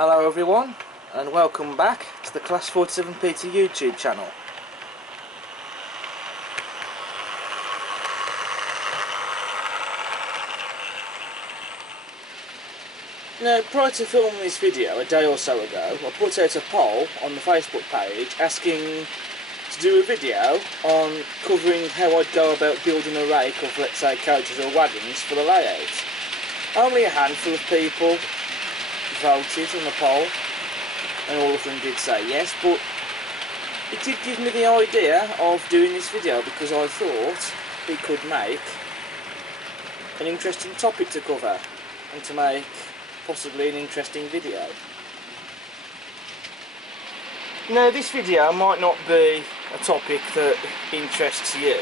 Hello everyone, and welcome back to the Class 47 PT YouTube channel. Now, prior to filming this video a day or so ago, I put out a poll on the Facebook page asking to do a video on covering how I'd go about building a rake of, let's say, coaches or wagons for the layout. Only a handful of people voted on the poll, and all of them did say yes, but it did give me the idea of doing this video because I thought it could make an interesting topic to cover and to make possibly an interesting video. Now, this video might not be a topic that interests you.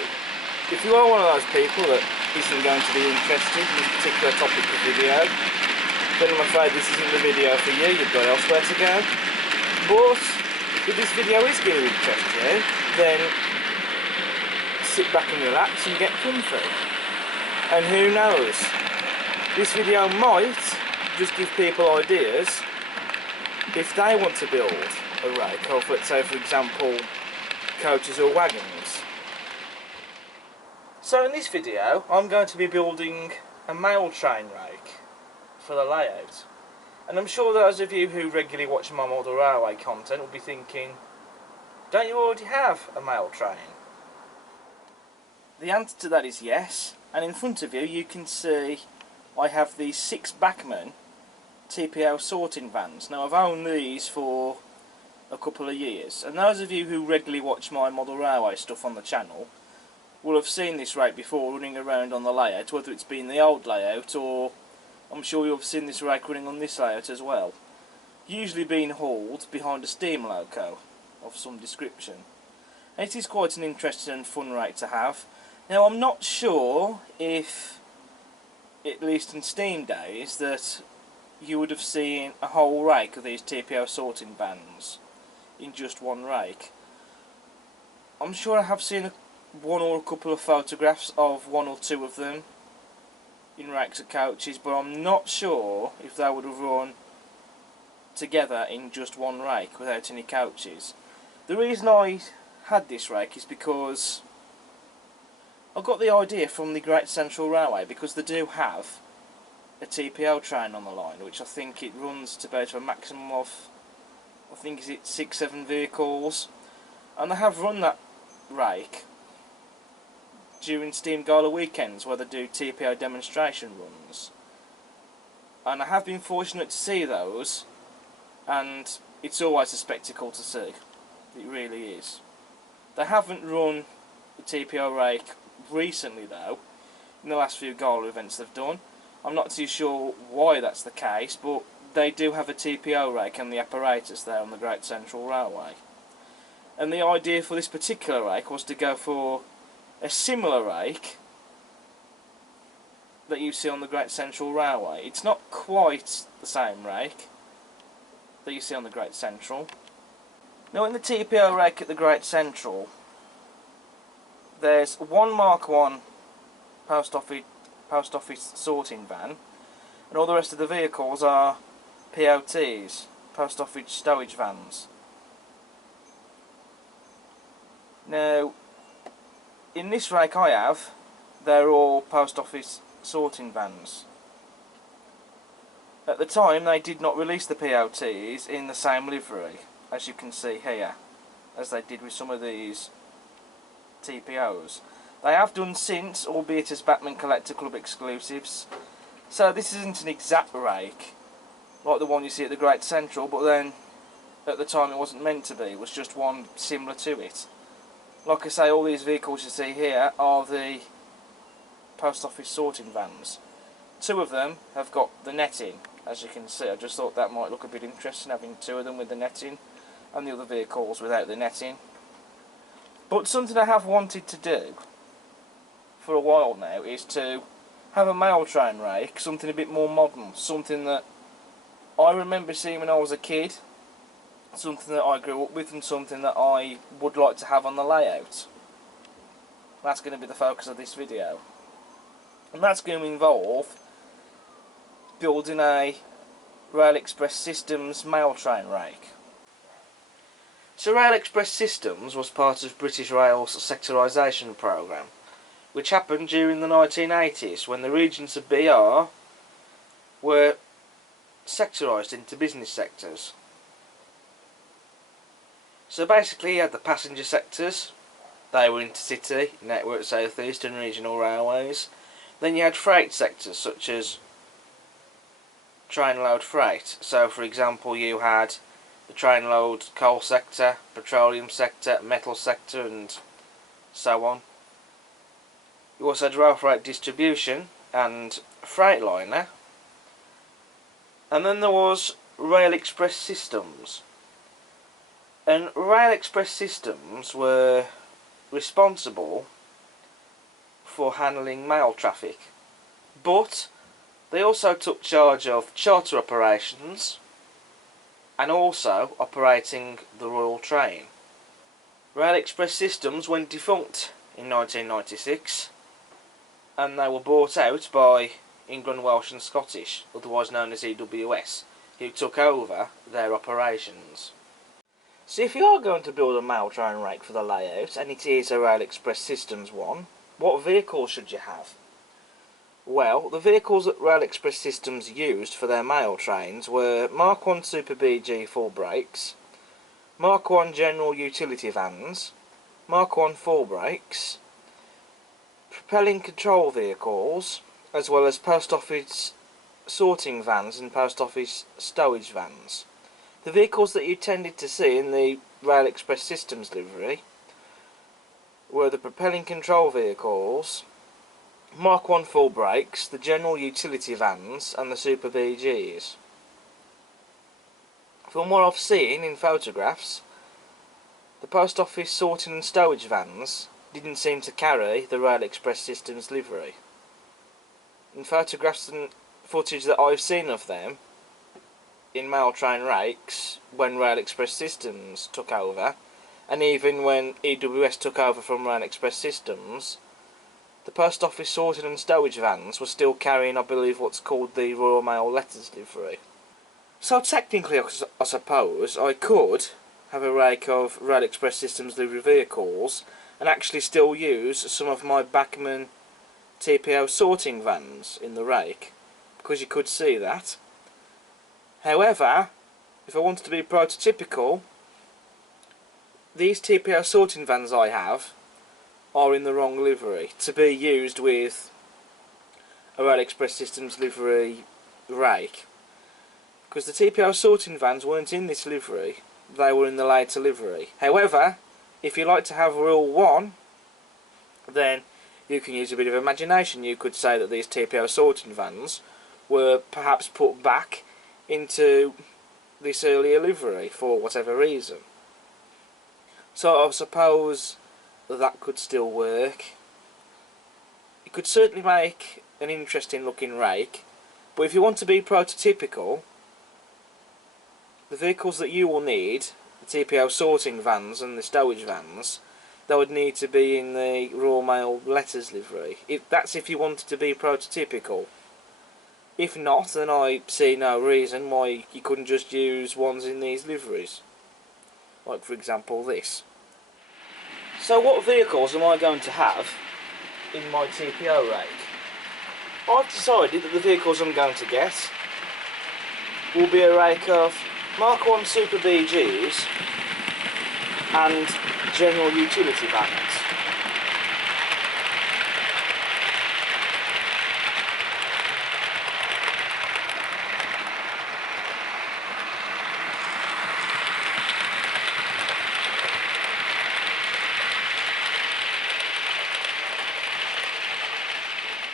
If you are one of those people that isn't going to be interested in this particular topic of video, then I'm afraid this isn't the video for you. You've got elsewhere to go. But if this video is going to interest you, then sit back and relax and get comfy. And who knows, this video might just give people ideas if they want to build a rake of, let's say, for example, coaches or wagons. So in this video I'm going to be building a mail train rake for the layout. And I'm sure those of you who regularly watch my model railway content will be thinking, don't you already have a mail train? The answer to that is yes, and in front of you you can see I have these 6 Bachmann TPO sorting vans. Now, I've owned these for a couple of years, and those of you who regularly watch my model railway stuff on the channel will have seen this rake before running around on the layout, whether it's been the old layout or I'm sure you've seen this rake running on this layout as well. Usually being hauled behind a steam loco of some description. And it is quite an interesting and fun rake to have. Now, I'm not sure if, at least in steam days, that you would have seen a whole rake of these TPO sorting vans in just one rake. I'm sure I have seen one or a couple of photographs of one or two of them in rakes of coaches, but I'm not sure if they would have run together in just one rake without any coaches. The reason I had this rake is because I got the idea from the Great Central Railway, because they do have a TPO train on the line, which I think it runs to about a maximum of, I think is it 6-7 vehicles, and they have run that rake during Steam Gala weekends where they do TPO demonstration runs, and I have been fortunate to see those, and it's always a spectacle to see. It really is. They haven't run the TPO rake recently though, in the last few Gala events they've done. I'm not too sure why that's the case, but they do have a TPO rake and the apparatus there on the Great Central Railway. And the idea for this particular rake was to go for a similar rake that you see on the Great Central Railway. It's not quite the same rake that you see on the Great Central. Now, in the TPO rake at the Great Central, there's one Mark 1 post office sorting van, and all the rest of the vehicles are POTs, post office stowage vans. Now, in this rake I have, they're all post office sorting vans. At the time they did not release the POTs in the same livery, as you can see here, as they did with some of these TPOs. They have done since, albeit as Bachmann Collector Club exclusives. So this isn't an exact rake like the one you see at the Great Central, but then at the time it wasn't meant to be, it was just one similar to it. Like I say, all these vehicles you see here are the post office sorting vans. 2 of them have got the netting, as you can see. I just thought that might look a bit interesting, having 2 of them with the netting and the other vehicles without the netting. But something I have wanted to do for a while now is to have a mail train rake, something a bit more modern, something that I remember seeing when I was a kid, something that I grew up with, and something that I would like to have on the layout. That's going to be the focus of this video, and that's going to involve building a Rail Express Systems mail train rake. So Rail Express Systems was part of British Rail's sectorisation programme, which happened during the 1980s when the regions of BR were sectorised into business sectors. So basically you had the passenger sectors, they were intercity, network, south east and regional railways. Then you had freight sectors such as trainload freight. So for example you had the trainload coal sector, petroleum sector, metal sector and so on. You also had rail freight distribution and Freightliner. And then there was Rail Express Systems. And Rail Express Systems were responsible for handling mail traffic. But they also took charge of charter operations and also operating the Royal Train. Rail Express Systems went defunct in 1996 and they were bought out by England, Welsh and Scottish, otherwise known as EWS, who took over their operations. So if you are going to build a mail train rake for the layout, and it is a Rail Express Systems one, what vehicles should you have? Well, the vehicles that Rail Express Systems used for their mail trains were Mark 1 Super BG full brakes, Mark 1 general utility vans, Mark 1 full brakes, propelling control vehicles, as well as post office sorting vans and post office stowage vans. The vehicles that you tended to see in the Rail Express Systems livery were the propelling control vehicles, Mark 1 full brakes, the general utility vans and the Super BGs. From what I've seen in photographs, the post office sorting and stowage vans didn't seem to carry the Rail Express Systems livery. In photographs and footage that I've seen of them in mail train rakes when Rail Express Systems took over, and even when EWS took over from Rail Express Systems, the post office sorting and stowage vans were still carrying, I believe, what's called the Royal Mail Letters livery. So technically, I suppose, I could have a rake of Rail Express Systems livery vehicles and actually still use some of my Bachmann TPO sorting vans in the rake, because you could see that. However, if I wanted to be prototypical, these TPO sorting vans I have are in the wrong livery to be used with a Rail Express Systems livery rake, because the TPO sorting vans weren't in this livery, they were in the later livery. However, if you like to have rule 1, then you can use a bit of imagination. You could say that these TPO sorting vans were perhaps put back into this earlier livery for whatever reason. So I suppose that could still work. It could certainly make an interesting looking rake, but if you want to be prototypical, the vehicles that you will need, the TPO sorting vans and the stowage vans, they would need to be in the Royal Mail Letters livery. That's if you wanted to be prototypical. If not, then I see no reason why you couldn't just use ones in these liveries. Like for example this. So what vehicles am I going to have in my TPO rake? I've decided that the vehicles I'm going to get will be a rake of Mark 1 Super BGs and general utility vans.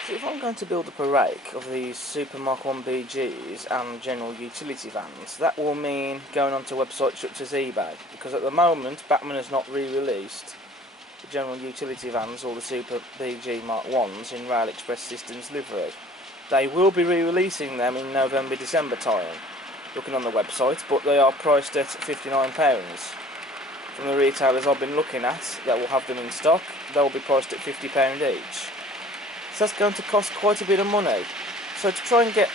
So if I'm going to build up a rake of these Super Mark 1 BGs and general utility vans, that will mean going onto websites such as eBay, because at the moment Bachmann has not re-released the general utility vans or the Super BG Mark 1s in Rail Express Systems livery. They will be re-releasing them in November-December time, looking on the website, but they are priced at £59. From the retailers I've been looking at that will have them in stock, they'll be priced at £50 each. So that's going to cost quite a bit of money. So to try and get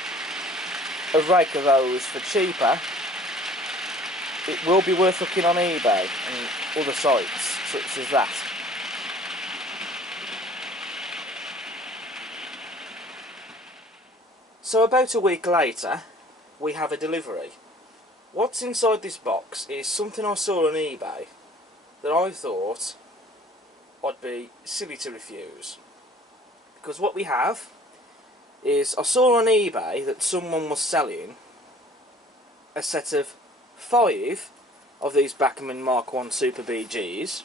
a rake of those for cheaper, it will be worth looking on eBay and other sites such as that. So about a week later, we have a delivery. What's inside this box is something I saw on eBay that I thought I'd be silly to refuse. Because what we have is, I saw on eBay that someone was selling a set of 5 of these Bachmann Mark 1 Super BGs.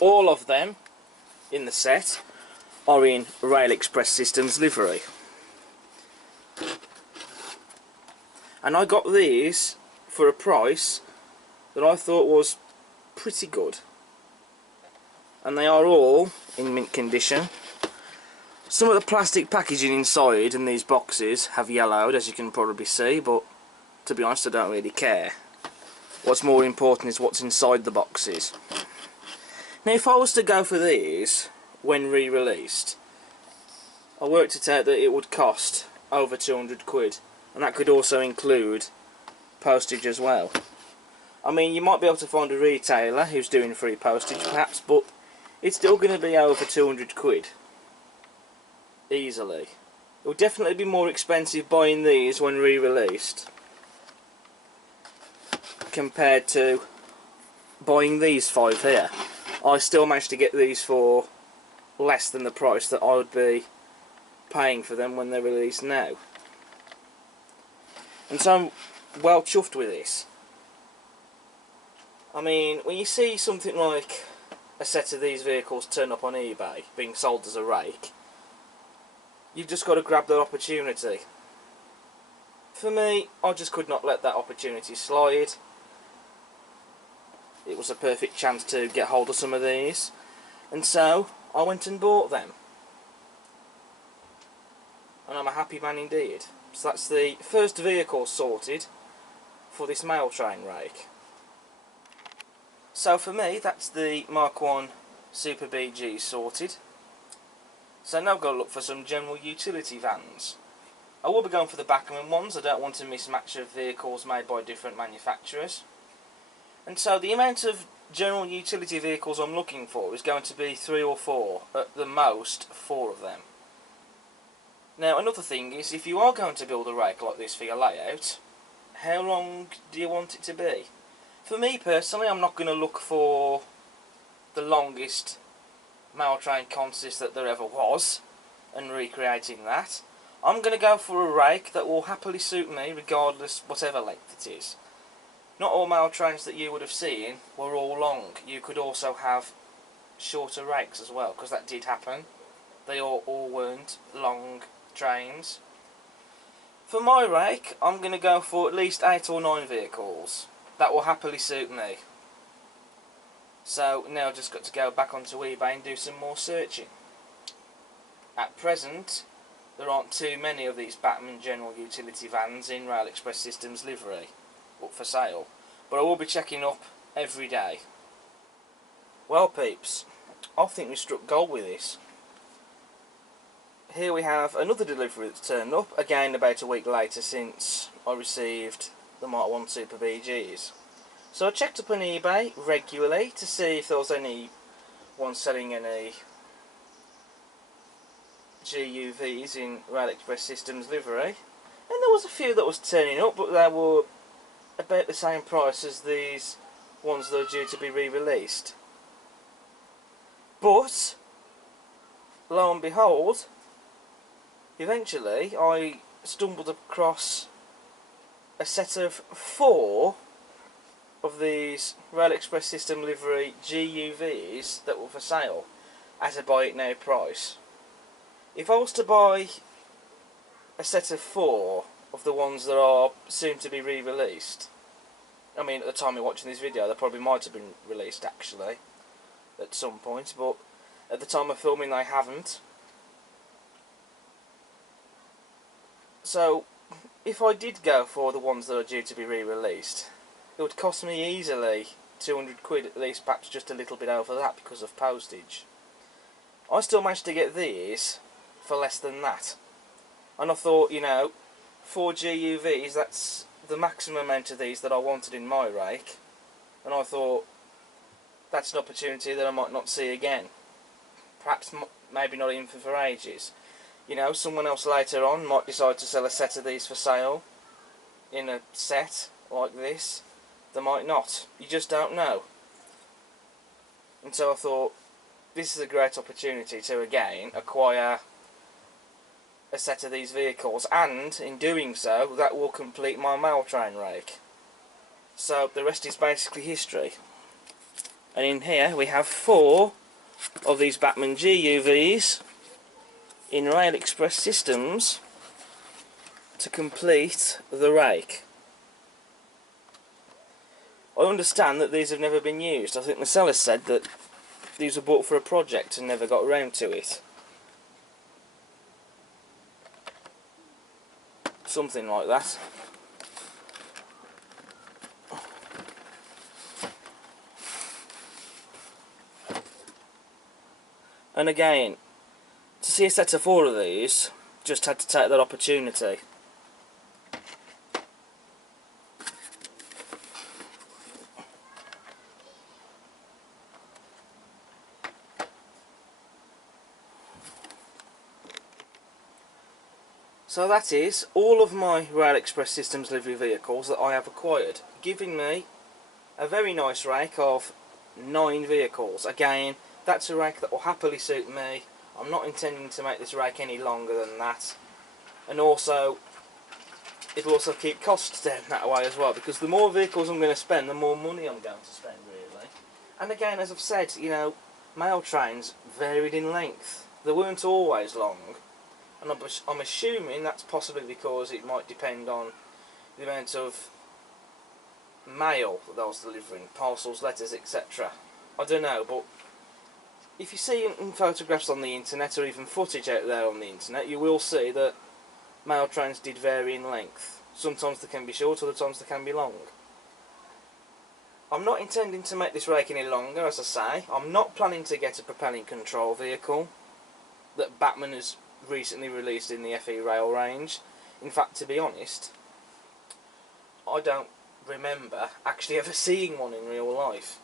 All of them in the set are in Rail Express Systems livery. And I got these for a price that I thought was pretty good. And they are all in mint condition. Some of the plastic packaging inside in these boxes have yellowed, as you can probably see, but to be honest I don't really care. What's more important is what's inside the boxes. Now if I was to go for these when re-released, I worked it out that it would cost over 200 quid, and that could also include postage as well. I mean, you might be able to find a retailer who's doing free postage perhaps, but it's still going to be over 200 quid. Easily. It will definitely be more expensive buying these when re-released compared to buying these 5 here. I still managed to get these for less than the price that I would be paying for them when they're released now. And so I'm well chuffed with this. I mean, when you see something like a set of these vehicles turn up on eBay being sold as a rake, you've just got to grab that opportunity. For me, I just could not let that opportunity slide. It was a perfect chance to get hold of some of these, and so I went and bought them. And I'm a happy man indeed. So that's the first vehicle sorted for this mail train rake. So for me, that's the Mark 1 Super BG sorted. So now I've got to look for some general utility vans. I will be going for the Bachmann ones. I don't want a mismatch of vehicles made by different manufacturers. And so the amount of general utility vehicles I'm looking for is going to be 3 or 4, at the most 4 of them. Now another thing is, if you are going to build a rake like this for your layout, how long do you want it to be? For me personally, I'm not going to look for the longest mail train consist that there ever was and recreating that. I'm going to go for a rake that will happily suit me regardless whatever length it is. Not all mail trains that you would have seen were all long. You could also have shorter rakes as well, because that did happen. They all weren't long trains. For my rake, I'm going to go for at least 8 or 9 vehicles. That will happily suit me. So now I've just got to go back onto eBay and do some more searching. At present, there aren't too many of these Bachmann General Utility vans in Rail Express Systems livery up for sale, but I will be checking up every day. Well peeps, I think we struck gold with this. Here we have another delivery that's turned up, again about a week later since I received the Mark 1 Super BGs. So I checked up on eBay regularly to see if there was anyone selling any GUVs in Rail Express Systems livery, and there was a few that was turning up, but they were about the same price as these ones that are due to be re-released. But lo and behold, eventually I stumbled across a set of 4 of these Rail Express System livery GUVs that were for sale at a buy it now price. If I was to buy a set of 4 of the ones that are soon to be re-released, I mean at the time of watching this video they probably might have been released actually at some point, but at the time of filming they haven't. So if I did go for the ones that are due to be re-released, it would cost me easily 200 quid, at least perhaps just a little bit over that because of postage. I still managed to get these for less than that, and I thought, you know, 4 GUVs, that's the maximum amount of these that I wanted in my rake, and I thought that's an opportunity that I might not see again. Perhaps maybe not even for ages. You know, someone else later on might decide to sell a set of these for sale in a set like this. They might not. You just don't know. And so I thought, this is a great opportunity to again acquire a set of these vehicles, and in doing so that will complete my mail train rake. So the rest is basically history. And in here we have 4 of these Bachmann GUVs in Rail Express systems to complete the rake. I understand that these have never been used. I think the seller said that these were bought for a project and never got around to it. Something like that. And again, to see a set of 4 of these, just had to take that opportunity. So that is all of my Rail Express Systems delivery vehicles that I have acquired, giving me a very nice rake of 9 vehicles. Again, that's a rake that will happily suit me. I'm not intending to make this rake any longer than that. And also, it'll also keep costs down that way as well, because the more vehicles I'm going to spend, the more money I'm going to spend, really. And again, as I've said, you know, mail trains varied in length. They weren't always long. And I'm assuming that's possibly because it might depend on the amount of mail that I was delivering, parcels, letters, etc. I don't know, but if you see in photographs on the internet, or even footage out there on the internet, you will see that mail trains did vary in length. Sometimes they can be short, other times they can be long. I'm not intending to make this rake any longer, as I say. I'm not planning to get a propelling control vehicle that Bachmann has recently released in the FE Rail range. In fact, to be honest, I don't remember actually ever seeing one in real life.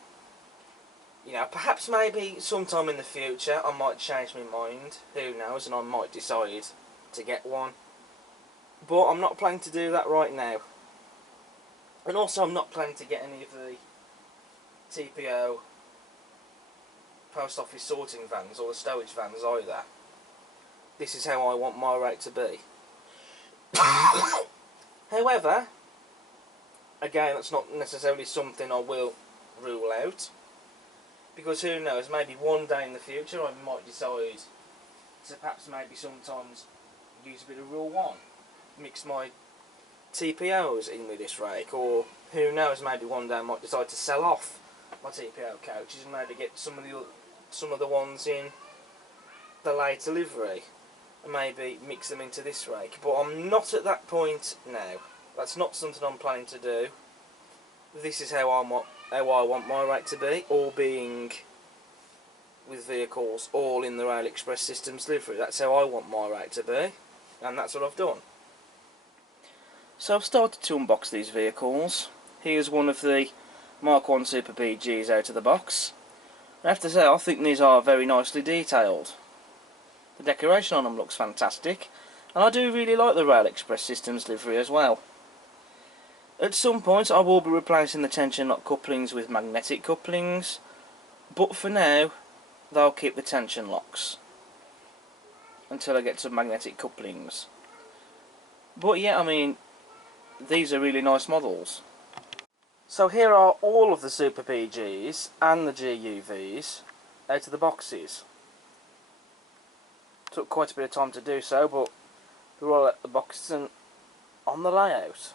You know, perhaps maybe sometime in the future I might change my mind, who knows, and I might decide to get one. But I'm not planning to do that right now. And also I'm not planning to get any of the TPO post office sorting vans or the stowage vans either. This is how I want my rate to be. However, again, that's not necessarily something I will rule out, because who knows, maybe one day in the future I might decide to perhaps maybe sometimes use a bit of Rule 1, mix my TPOs in with this rake, or who knows, maybe one day I might decide to sell off my TPO coaches and maybe get some of the ones in the late delivery and maybe mix them into this rake. But I'm not at that point now. That's not something I'm planning to do. This is how I want my rake to be, all being with vehicles all in the Rail Express Systems delivery. That's how I want my rake to be, and that's what I've done. So I've started to unbox these vehicles. Here's one of the Mark 1 Super PGs out of the box. I have to say, I think these are very nicely detailed. The decoration on them looks fantastic, and I do really like the Rail Express Systems livery as well. At some point I will be replacing the tension lock couplings with magnetic couplings, but for now they'll keep the tension locks until I get some magnetic couplings. But yeah, I mean, these are really nice models. So here are all of the Super PGs and the GUVs out of the boxes. Took quite a bit of time to do so, but they're all out the boxes and on the layout.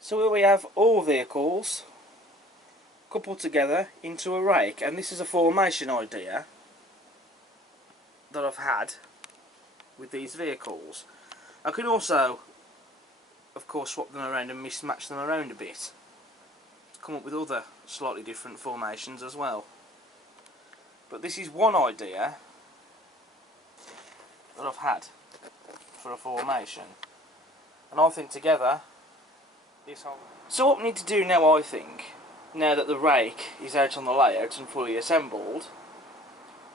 So here we have all vehicles coupled together into a rake, and this is a formation idea that I've had with these vehicles. I can also, of course, swap them around and mismatch them around a bit to come up with other slightly different formations as well. But this is one idea that I've had for a formation. And I think together, this whole... So what we need to do now, I think, now that the rake is out on the layout and fully assembled,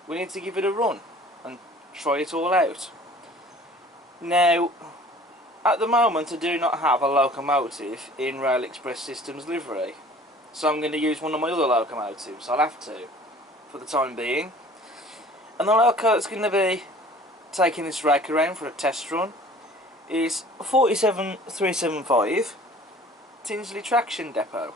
we need to give it a run and try it all out. Now, at the moment I do not have a locomotive in Rail Express Systems livery, so I'm going to use one of my other locomotives. I'll have to, for the time being. And the loco that's going to be taking this rake around for a test run is 47375 Tinsley Traction Depot.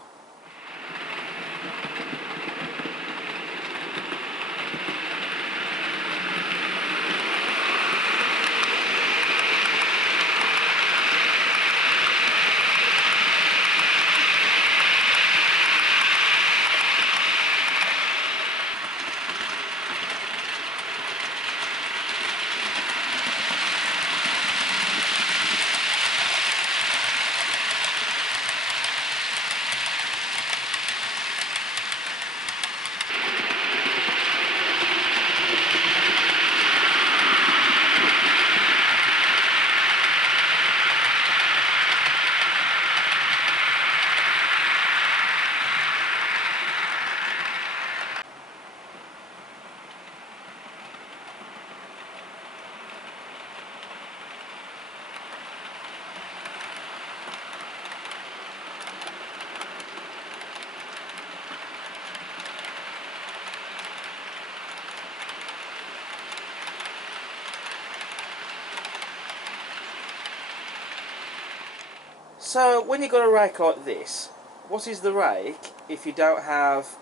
So when you've got a rake like this, what is the rake if you don't have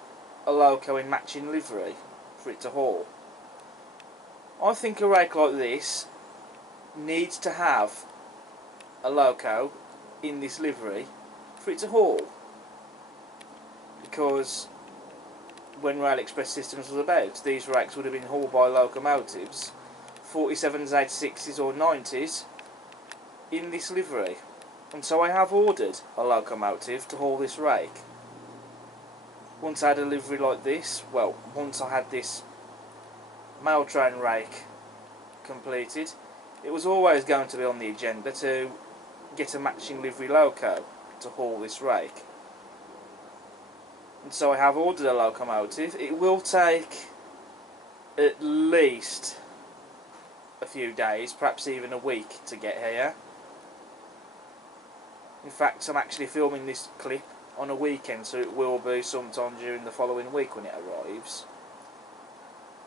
a loco in matching livery for it to haul? I think a rake like this needs to have a loco in this livery for it to haul, because when Rail Express Systems was about, these rakes would have been hauled by locomotives, 47s, 86s or 90s, in this livery. And so I have ordered a locomotive to haul this rake. Once I had a livery like this, well, once I had this mail train rake completed, it was always going to be on the agenda to get a matching livery loco to haul this rake. And so I have ordered a locomotive. It will take at least a few days, perhaps even a week to get here. In fact, I'm actually filming this clip on a weekend, so it will be sometime during the following week when it arrives.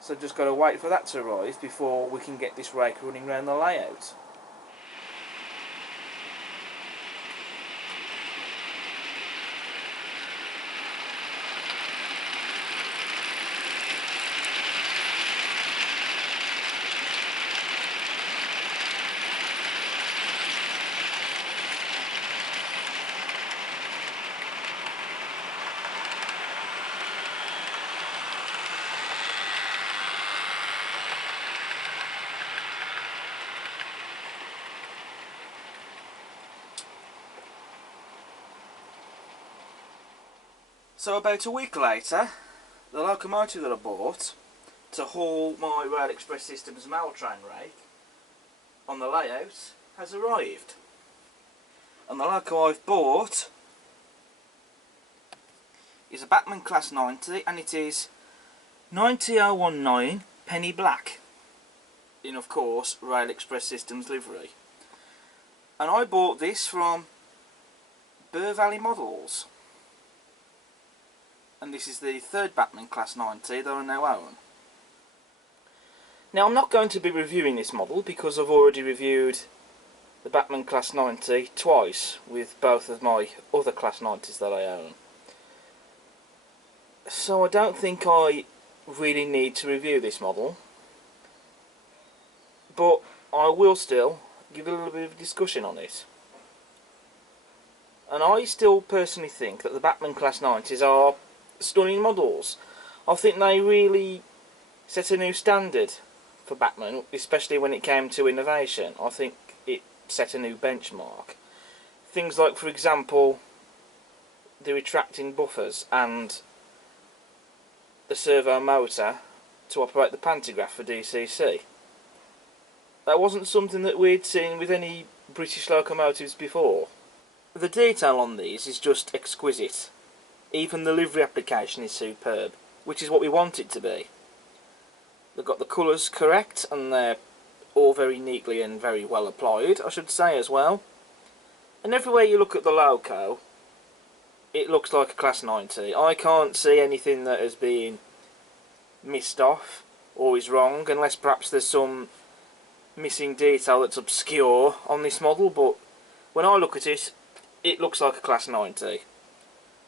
So just got to wait for that to arrive before we can get this rake running around the layout. So about a week later, the locomotive that I bought to haul my Rail Express Systems mail train rake on the layout has arrived. And the loco I've bought is a Bachmann Class 90, and it is 90019 penny black in, of course, Rail Express Systems livery. And I bought this from Burr Valley Models. And this is the third Bachmann Class 90 that I now own. Now I'm not going to be reviewing this model because I've already reviewed the Bachmann Class 90 twice with both of my other Class 90s that I own. So I don't think I really need to review this model, but I will still give a little bit of discussion on it. And I still personally think that the Bachmann Class 90s are stunning models. I think they really set a new standard for Bachmann, especially when it came to innovation. I think it set a new benchmark. Things like, for example, the retracting buffers and the servo motor to operate the pantograph for DCC. That wasn't something that we'd seen with any British locomotives before. The detail on these is just exquisite. Even the livery application is superb, which is what we want it to be. They've got the colours correct, and they're all very neatly and very well applied, I should say, as well. And everywhere you look at the loco, it looks like a Class 90. I can't see anything that has been missed off or is wrong, unless perhaps there's some missing detail that's obscure on this model, but when I look at it, it looks like a Class 90.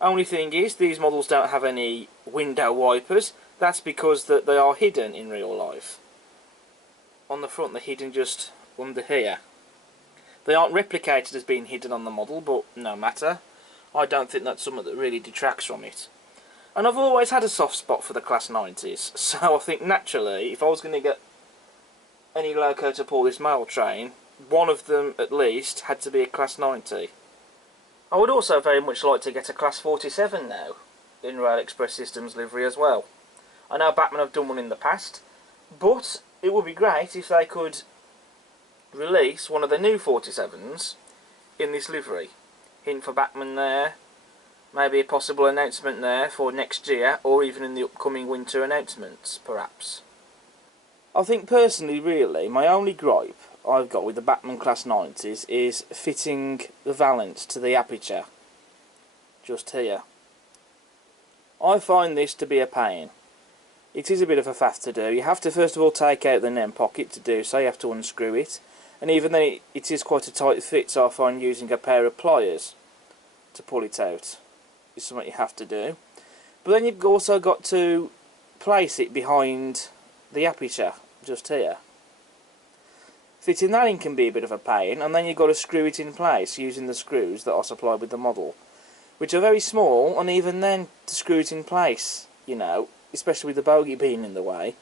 Only thing is, these models don't have any window wipers. That's because that they are hidden in real life. On the front, they're hidden just under here. They aren't replicated as being hidden on the model, but no matter. I don't think that's something that really detracts from it. And I've always had a soft spot for the Class 90s, so I think naturally, if I was going to get any loco to pull this mail train, one of them at least had to be a Class 90. I would also very much like to get a Class 47 now, in Rail Express Systems livery as well. I know Bachmann have done one in the past, but it would be great if they could release one of the new 47s in this livery. Hint for Bachmann there, maybe a possible announcement there for next year, or even in the upcoming winter announcements, perhaps. I think personally, really, my only gripe I've got with the Bachmann Class 90s is fitting the valance to the aperture, just here. I find this to be a pain. It is a bit of a faff to do. You have to first of all take out the NEM pocket to do so, you have to unscrew it. And even then it is quite a tight fit, so I find using a pair of pliers to pull it out is something you have to do. But then you've also got to place it behind the aperture, just here. Fitting that in can be a bit of a pain, and then you've got to screw it in place using the screws that are supplied with the model, which are very small, and even then to screw it in place, you know, especially with the bogie being in the way,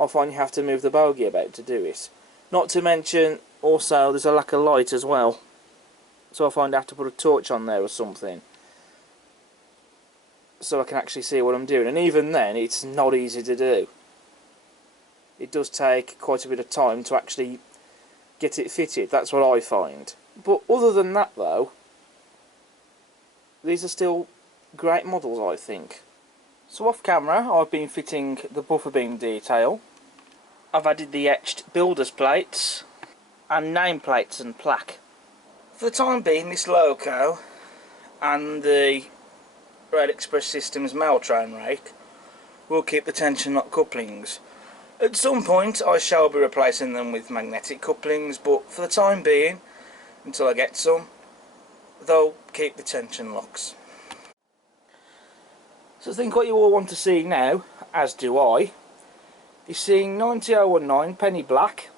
I find you have to move the bogie about to do it. Not to mention, also, there's a lack of light as well, so I find I have to put a torch on there or something, so I can actually see what I'm doing, and even then, it's not easy to do. It does take quite a bit of time to actually get it fitted, that's what I find. But other than that though, these are still great models, I think. So off camera, I've been fitting the buffer beam detail. I've added the etched builder's plates and nameplates and plaque. For the time being, this loco and the Rail Express Systems mail train rake will keep the tension lock couplings. At some point I shall be replacing them with magnetic couplings, but for the time being, until I get some, they'll keep the tension locks. So I think what you all want to see now, as do I, is seeing 90019 Penny Black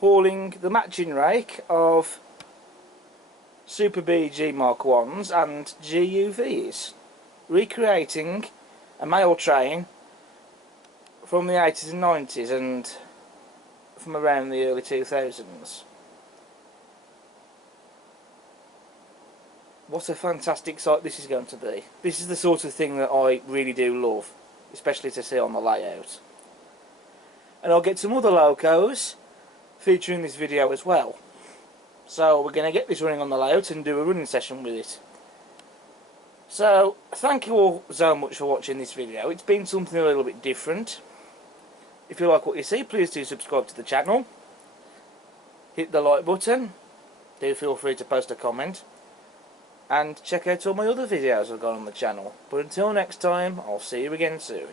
hauling the matching rake of Super BG Mark 1s and GUVs, recreating a mail train from the 80s and 90s and from around the early 2000s. What a fantastic sight this is going to be. This is the sort of thing that I really do love, especially to see on the layout. And I'll get some other locos featuring this video as well. So we're going to get this running on the layout and do a running session with it. So thank you all so much for watching this video. It's been something a little bit different. If you like what you see, please do subscribe to the channel. Hit the like button. Do feel free to post a comment. And check out all my other videos I've got on the channel. But until next time, I'll see you again soon.